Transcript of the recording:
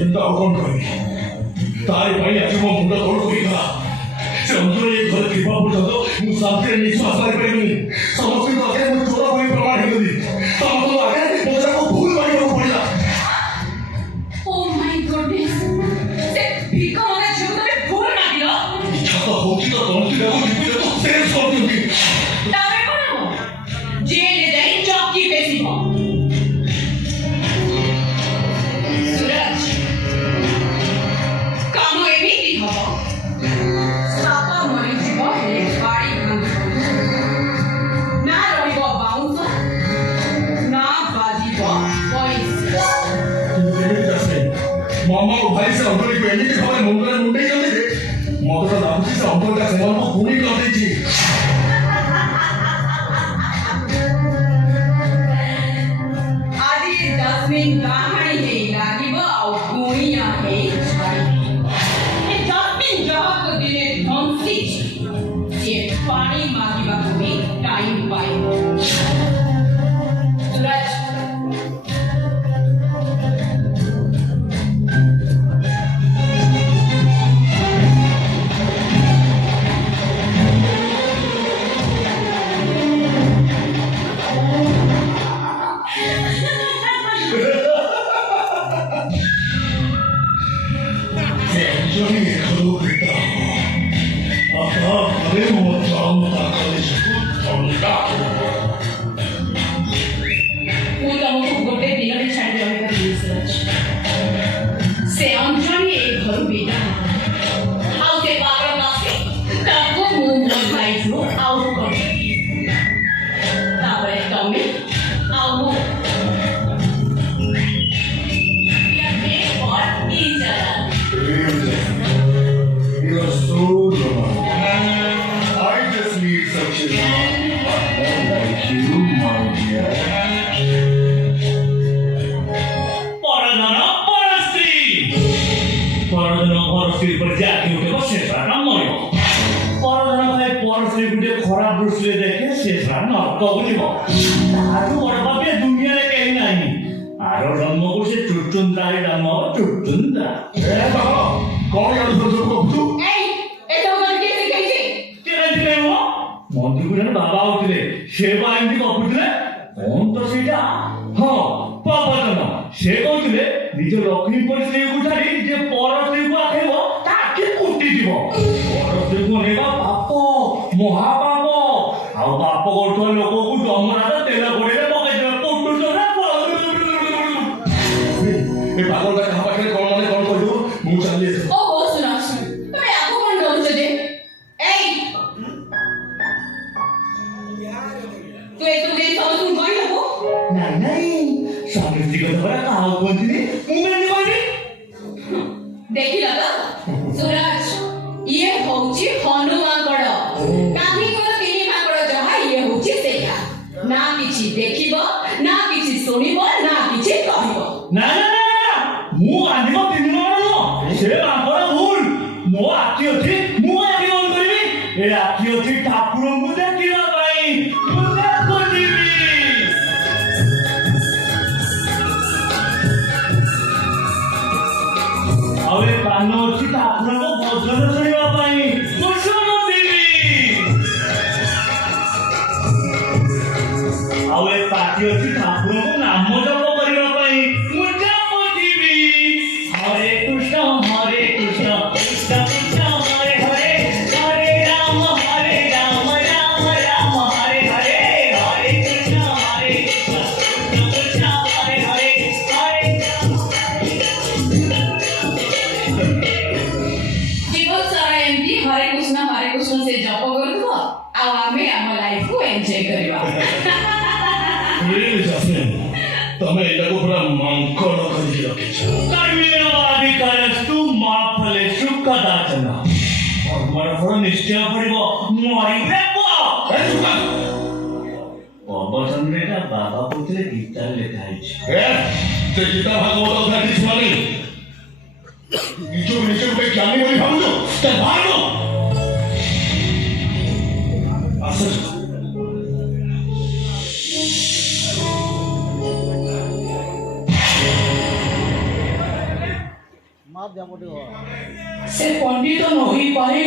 ଏନ୍ତା ଆଉ କ'ଣ କହିବି? ତାରି ପାଇଁ ଆଜି ମୋ ମୁଣ୍ଡ ତଳକୁ ହୋଇଗଲା। ସେ ଅଞ୍ଚଳ ଏ ଘରେ ଥିବା ପର୍ଯ୍ୟନ୍ତ ମୁଁ ଶାନ୍ତିରେ ନିଶ୍ୱାସ ମାରିପାରିବିନି। ସମସ୍ତଙ୍କ ଆଗରେ ମୁଁ ଚୋର ହୋଇ ପ୍ରମାଣ ହେଇଗଲି। ସମସ୍ତଙ୍କ ଆଗରେ ପଚାରକୁ ଭୁଲ ମାରିବାକୁ ପଡ଼ିଲା। Oh my goodness! ସେ ଭିକ ମଙ୍ଗା ଝିଅକୁ ତମେ ଭୁଲ ମାରିଲ? ଇଚ୍ଛା ତ ହଉଛି ତ ତଣ୍ଟିଟାକୁ ଟିପିଲେ ତ ଶେଷ କରିଦିଅନ୍ତି। ତାପରେ କ'ଣ ହବ? ଜେଲରେ ଯାଇ ଚକି ପେଶିବ। ସୁରଜ, କାମ ଏମିତି ହବ। ସାପ ମରିଯିବ ହେଲେ ବାଡ଼ି ଭାଙ୍ଗିବ। ନା ରହିବ ବାଉଁଶ, ନା ବାଜିବ ପଇସା। ମାମା ଓ ଭାଇ ସେ ଅଞ୍ଚଳକୁ ଏମିତି ଭାବରେ ମୁଣ୍ଡରେ ମୁଣ୍ଡେଇଛନ୍ତି ଯେ ମତେ ତ ଲାଗୁଛି ସେ ଅଞ୍ଚଳଟା ସେମାନଙ୍କୁ ପୁଣି କରିଦେଇଛି। ଆଜି ଡଷ୍ଟବିନ୍ ଗାହାଣୀ ହେଇ ଲାଗିବ ଆଉ ଗୁଣିଆ ହେଇ ଛାଡ଼ିବ। ଏ ଡଷ୍ଟବିନ୍ ଜଣକ ଦିନେ ଧଂସିଛି। ସିଏ ପାଣି ମାଗିବାକୁ ବି ଟାଇମ୍ ପାଇବ। ସୁରଜ, ସେ ଅଞ୍ଚଳ ଏଥରକୁ ଭେଟ ହବ। ଆହା ଘରେ ମୋ ତା କଲେଜକୁ ଥଣ୍ଡା ହବ। ମୁଁ ତମକୁ ଗୋଟେ ଦିନରେ ଛାଡ଼ି ରହିପାରିବି ସୁରଜ। ସେ ଅଞ୍ଜଳି ଏ ଘରୁ ବିଦା ହବ। ଆଉ ସେ ପାଗଳ ନାସି ତାକୁ ମୁଁ ମୋ ଲାଇଫରୁ ଆଉଟ୍ କରିଦେବି। ତାପରେ ତମେ ଆଉ ମୁଁ You are so romantic. I just need such a partner like you, my dear. পরধন পরশ্রী পরধন পরশ্রী উপরে জাতি উঠে বসে প্রাণ মরিব পরধন ভাই পরশ্রী গুটে খরাপ দৃষ্টিরে দেখে সে প্রাণ নরক বুঝিব তাহাଠୁ ବଡ଼ ପାପୀ ଦୁନିଆରେ କେହି ନାହିଁ ଆର ଜନ୍ମକୁ ସେ ଚୁଚୁନ୍ଦାରେ ଜନ୍ମ ଚୁଚୁନ୍ଦା ବାବା କ'ଣ ଇଆଡୁ ସବୁ କହୁଛୁ? ଏଇ ଏସବୁ ତୋତେ କିଏ ଶିଖେଇଛି? ମନ୍ଦିରକୁ ଜଣେ ବାବା ହଉଥିଲେ ସେ ବା ଏମିତି ଗପୁଥିଲେ କ'ଣ ତ ସେଇଟା ହଁ ପବନ ସେ କହୁଥିଲେ ନିଜ ଲକ୍ଷ୍ମୀ ପରି ସ୍ତ୍ରୀକୁ ଛାଡ଼ି ଯେ ପର ସ୍ତ୍ରୀକୁ ଆଖେଇବ ତା ଆଖି ଫୁଟିଯିବ ପର ସ୍ତ୍ରୀକୁ ଅନେଇବା ପାପ ମହାପାପ ଆଉ ପାପ କରୁଥିବା ଲୋକକୁ ଡମରାରେ ତେଲ ଗୋଡ଼ିରେ ପକେଇଦେବେ ଫୁଟୁଛ ନା ଏ ପାଗଳଟା କାହା ପାଖରେ କ'ଣ ମାନେ କ'ଣ କହିବ? ମୁଁ ଚାଲି ଆସିବି। ଓହୋ ସୁରଜ, ତମେ ଆକୁ କ'ଣ ଡରୁଛ ଯେ? ଏଇ ତୁ ଏସବୁ ଜିନିଷ ସମସ୍ତଙ୍କୁ କହିଦେବୁ? ନାଇଁ ନାଇଁ ସ୍ୱାମୀ ସ୍ତ୍ରୀ କଥା ପରା କାହାକୁ କୁହନ୍ତିନି ମୁଁ କେମିତି କହିବି ଦେଖିଲ ତ ସୁରଜ, ଇଏ ହଉଛି ହନୁ ମାଙ୍କଡ଼। କାହ୍ନିଙ୍କର ତିନି ମାଙ୍କଡ଼ ଯାହା ଇଏ ହଉଛି ସେଇଆ। ନା କିଛି ଦେଖିବ, ନା କିଛି ଶୁଣିବ, ନା କିଛି କହିବ। ନା ନା ନା ମୁଁ ଆଣିବ ତିନି ନମ୍ବର ନୁହଁ ସେ ମାଙ୍କର ଭୁଲ ମୋ ଆଖି ଅଛି ମୁଁ ଆଖି ବନ୍ଦ କରିବି ଏ ଆଖି ଅଛି ଠାକୁରଙ୍କୁ ଦେଖିବା ପାଇଁ ମୁଁ ଦେଖୁଥିବି ଆଉ ଏ କାନ ଅଛି ଠାକୁରଙ୍କ ଭଜନ ଶୁଣିବା ପାଇଁ ମୁଁ ଶୁଣୁଥିବି ଆଉ ଏ ପାଟି ଅଛି ଠାକୁରଙ୍କୁ ନାମ ଜପ କରିବା ପାଇଁ ମୁଁ ଜପୁଥିବି ହରେ କୃଷ୍ଣ କୃଷ୍ଣ କୃଷ୍ଣ କୃଷ୍ଣ ହରେ ହରେ ହରେ ରାମ ରାମ ରାମ ହରେ ହରେ ହରେ କୃଷ୍ଣ କୃଷ୍ଣ କୃଷ୍ଣ ହରେ ହରେ ହରେ ଜୀବନ ସାରା ଏମିତି ହରେ କୃଷ୍ଣ ସେ ଜପ କରୁଥିବ ଆଉ ଆମେ ଆମ ଲାଇଫକୁ ଏନ୍ଜୟ କରିବା। ତମେ ଏଟାକୁ ପୁରା ମାଙ୍କଡ଼ କରିକି ରଖିଛ। कर्मेणाधिकारस्तु मा फलेषु कदाचन कर्मर फल निश्चय पड़िब मरिबे प्रवचन रे बाबा पुत्र गीता लेखा है ସେ ଗୀତା ଭାଗବତ ଅଧ୍ୟାୟ କିଛି ମାନେ ନିଜକୁ ନିଜକୁ ଜ୍ଞାନୀ ବୋଲି ଭାବୁଛ ତା ଭାଗ ଆସ ମାର ଦେବ ଟିକେ ସେ ପଣ୍ଡିତ ନ ହୋଇପାରେ